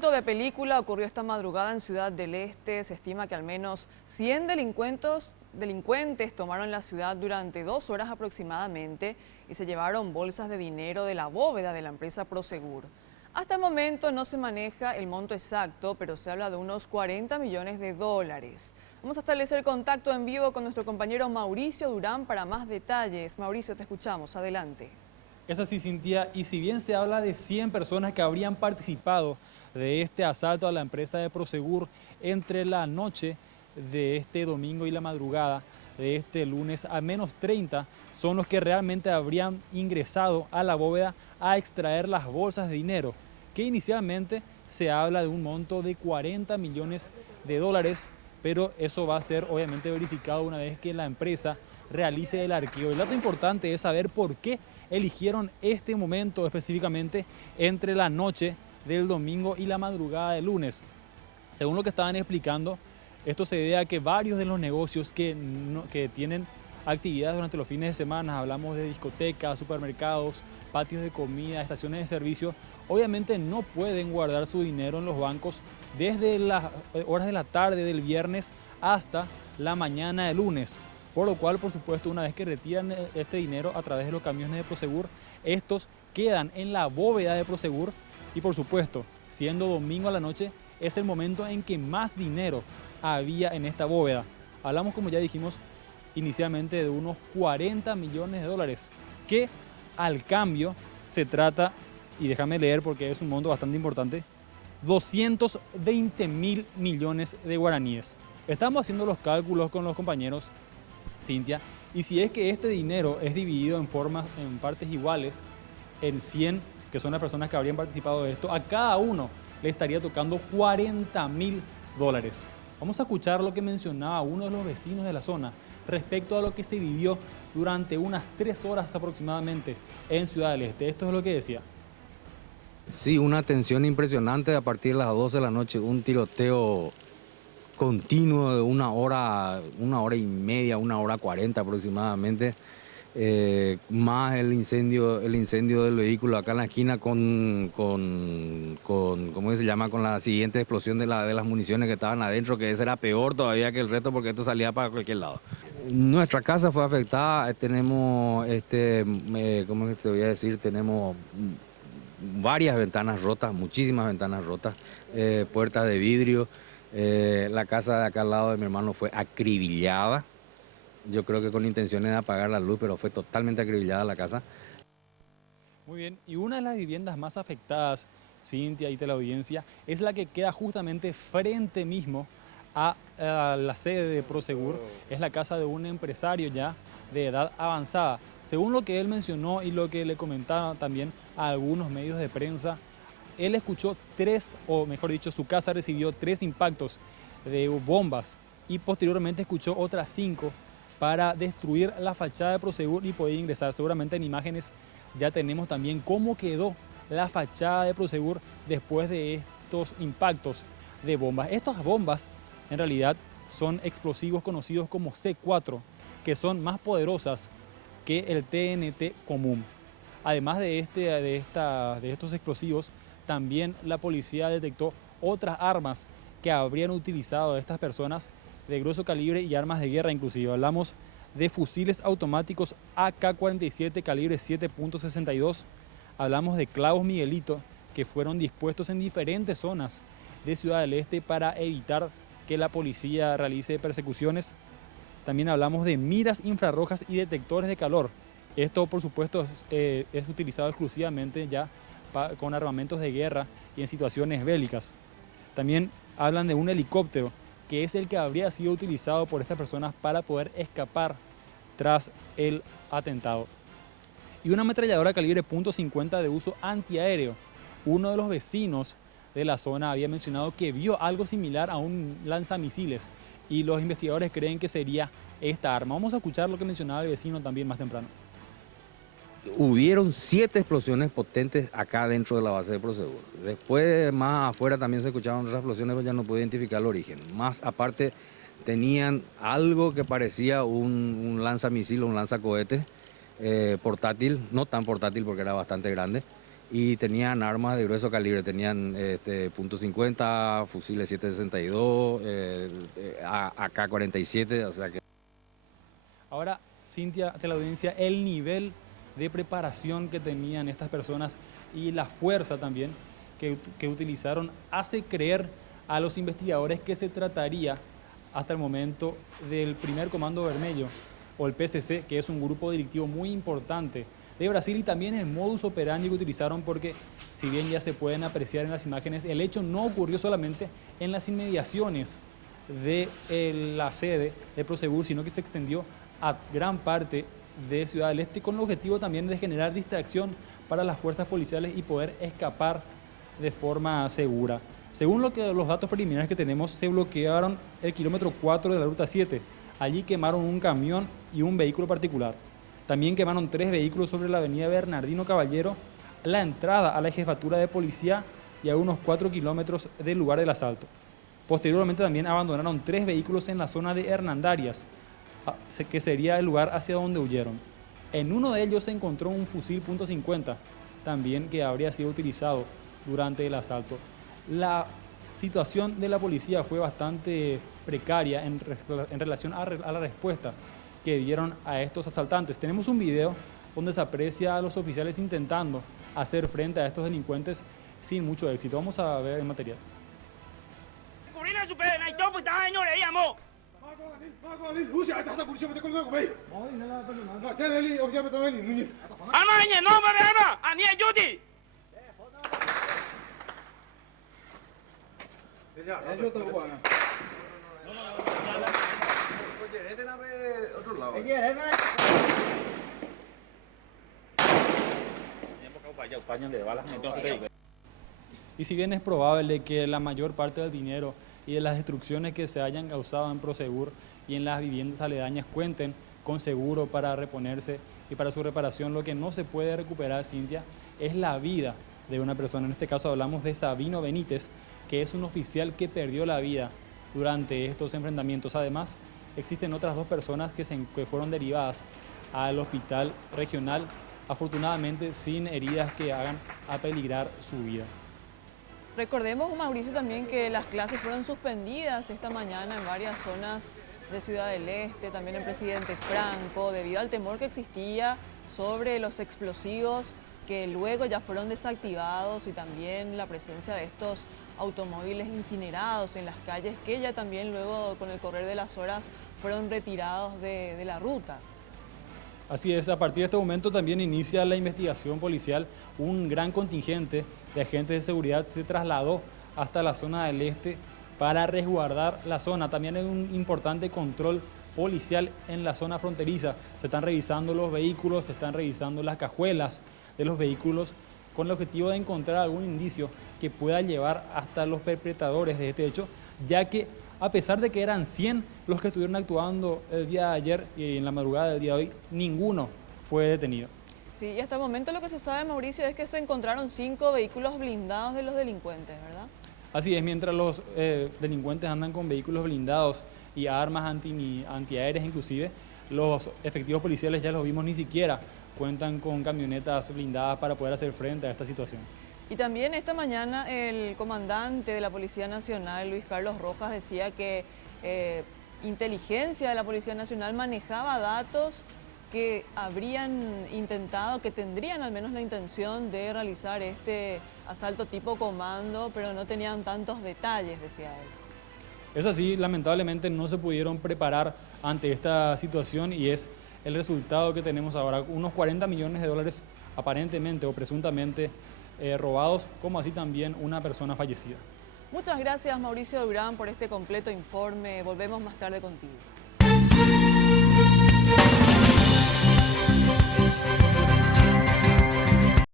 momento de película ocurrió esta madrugada en Ciudad del Este. Se estima que al menos 100 delincuentes tomaron la ciudad durante 2 horas aproximadamente y se llevaron bolsas de dinero de la bóveda de la empresa Prosegur. Hasta el momento no se maneja el monto exacto, pero se habla de unos 40 millones de dólares. Vamos a establecer contacto en vivo con nuestro compañero Mauricio Durán para más detalles. Mauricio, te escuchamos. Adelante. Es así, Cintia, y si bien se habla de 100 personas que habrían participado de este asalto a la empresa de Prosegur entre la noche de este domingo y la madrugada de este lunes, al menos 30 son los que realmente habrían ingresado a la bóveda a extraer las bolsas de dinero, que inicialmente se habla de un monto de 40 millones de dólares, pero eso va a ser obviamente verificado una vez que la empresa realice el arqueo. El dato importante es saber por qué eligieron este momento específicamente entre la noche del domingo y la madrugada del lunes. Según lo que estaban explicando, esto se debe a que varios de los negocios que tienen actividades durante los fines de semana, hablamos de discotecas, supermercados, patios de comida, estaciones de servicio, obviamente no pueden guardar su dinero en los bancos desde las horas de la tarde del viernes hasta la mañana del lunes. Por lo cual, por supuesto, una vez que retiran este dinero a través de los camiones de Prosegur, estos quedan en la bóveda de Prosegur y, por supuesto, siendo domingo a la noche, es el momento en que más dinero había en esta bóveda. Hablamos, como ya dijimos, inicialmente de unos 40 millones de dólares, que al cambio se trata, y déjame leer porque es un monto bastante importante, 220 mil millones de guaraníes. Estamos haciendo los cálculos con los compañeros, Cintia, y si es que este dinero es dividido en partes iguales, en 100, que son las personas que habrían participado de esto, a cada uno le estaría tocando 40 mil dólares. Vamos a escuchar lo que mencionaba uno de los vecinos de la zona respecto a lo que se vivió durante unas 3 horas aproximadamente en Ciudad del Este. Esto es lo que decía. Sí, una tensión impresionante a partir de las 12 de la noche, un tiroteo continuo de una hora y media, 1 hora 40 aproximadamente, más el incendio del vehículo acá en la esquina ¿cómo se llama? Con la siguiente explosión de las municiones que estaban adentro, que ese era peor todavía que el resto porque esto salía para cualquier lado. Nuestra casa fue afectada, tenemos, ¿cómo es que te voy a decir? Tenemos varias ventanas rotas, muchísimas ventanas rotas, puertas de vidrio. La casa de acá al lado de mi hermano fue acribillada. Yo creo que con intenciones de apagar la luz, pero fue totalmente acribillada la casa. Muy bien, y una de las viviendas más afectadas, Cintia y teleaudiencia, es la que queda justamente frente mismo a la sede de Prosegur. Es la casa de un empresario ya de edad avanzada. Según lo que él mencionó y lo que le comentaba también a algunos medios de prensa, él escuchó 3, o mejor dicho, su casa recibió 3 impactos de bombas y posteriormente escuchó otras 5 para destruir la fachada de Prosegur y poder ingresar. Seguramente en imágenes ya tenemos también cómo quedó la fachada de Prosegur después de estos impactos de bombas. Estas bombas en realidad son explosivos conocidos como C4, que son más poderosas que el TNT común. Además de estos explosivos, también la policía detectó otras armas que habrían utilizado estas personas de grueso calibre y armas de guerra inclusive. Hablamos de fusiles automáticos AK-47 calibre 7.62. Hablamos de clavos Miguelito que fueron dispuestos en diferentes zonas de Ciudad del Este para evitar que la policía realice persecuciones. También hablamos de miras infrarrojas y detectores de calor. Esto, por supuesto, es utilizado exclusivamente ya con armamentos de guerra y en situaciones bélicas. También hablan de un helicóptero, que es el que habría sido utilizado por estas personas para poder escapar tras el atentado. Y una ametralladora calibre .50 de uso antiaéreo. Uno de los vecinos de la zona había mencionado que vio algo similar a un lanzamisiles y los investigadores creen que sería esta arma. Vamos a escuchar lo que mencionaba el vecino también más temprano. Hubieron 7 explosiones potentes acá dentro de la base de Prosegur. Después, más afuera también se escucharon otras explosiones, pero ya no pude identificar el origen. Más aparte, tenían algo que parecía un lanzamisil o un lanzacohete portátil, no tan portátil porque era bastante grande, y tenían armas de grueso calibre, tenían .50, fusiles 762, AK-47, o sea que... Ahora, Cintia, ante la audiencia, el nivel de preparación que tenían estas personas y la fuerza también que utilizaron hace creer a los investigadores que se trataría hasta el momento del primer Comando Vermelho o el PCC, que es un grupo delictivo muy importante de Brasil, y también el modus operandi que utilizaron, porque si bien ya se pueden apreciar en las imágenes, el hecho no ocurrió solamente en las inmediaciones de la sede de Prosegur, sino que se extendió a gran parte de Ciudad del Este, con el objetivo también de generar distracción para las fuerzas policiales y poder escapar de forma segura. Según los datos preliminares que tenemos, se bloquearon el kilómetro 4 de la ruta 7. Allí quemaron un camión y un vehículo particular. También quemaron 3 vehículos sobre la avenida Bernardino Caballero, la entrada a la jefatura de policía y a unos 4 kilómetros del lugar del asalto. Posteriormente también abandonaron 3 vehículos en la zona de Hernandarias, que sería el lugar hacia donde huyeron. En uno de ellos se encontró un fusil .50, también que habría sido utilizado durante el asalto. La situación de la policía fue bastante precaria en relación a la respuesta que dieron a estos asaltantes. Tenemos un video donde se aprecia a los oficiales intentando hacer frente a estos delincuentes sin mucho éxito. Vamos a ver el material. Y si bien es probable que la mayor parte del dinero y de las destrucciones que se hayan causado en Prosegur y en las viviendas aledañas cuenten con seguro para reponerse y para su reparación, lo que no se puede recuperar, Cintia, es la vida de una persona. En este caso hablamos de Sabino Benítez, que es un oficial que perdió la vida durante estos enfrentamientos. Además, existen otras 2 personas que fueron derivadas al hospital regional, afortunadamente sin heridas que hagan apeligrar su vida. Recordemos, Mauricio, también que las clases fueron suspendidas esta mañana en varias zonas de Ciudad del Este, también en Presidente Franco, debido al temor que existía sobre los explosivos que luego ya fueron desactivados, y también la presencia de estos automóviles incinerados en las calles, que ya también luego, con el correr de las horas, fueron retirados de la ruta. Así es, a partir de este momento también inicia la investigación policial. Un gran contingente de agentes de seguridad se trasladó hasta la zona del este para resguardar la zona. También hay un importante control policial en la zona fronteriza. Se están revisando los vehículos, se están revisando las cajuelas de los vehículos, con el objetivo de encontrar algún indicio que pueda llevar hasta los perpetradores de este hecho, ya que a pesar de que eran 100 los que estuvieron actuando el día de ayer y en la madrugada del día de hoy, ninguno fue detenido. Sí, y hasta el momento lo que se sabe, Mauricio, es que se encontraron 5 vehículos blindados de los delincuentes, ¿verdad? Así es, mientras los delincuentes andan con vehículos blindados y armas antiaéreas inclusive, los efectivos policiales, ya los vimos, ni siquiera cuentan con camionetas blindadas para poder hacer frente a esta situación. Y también esta mañana el comandante de la Policía Nacional, Luis Carlos Rojas, decía que inteligencia de la Policía Nacional manejaba datos que habrían intentado, que tendrían al menos la intención de realizar este asalto tipo comando, pero no tenían tantos detalles, decía él. Es así, lamentablemente no se pudieron preparar ante esta situación y es el resultado que tenemos ahora. Unos 40 millones de dólares aparentemente o presuntamente robados, como así también una persona fallecida. Muchas gracias, Mauricio Durán, por este completo informe. Volvemos más tarde contigo.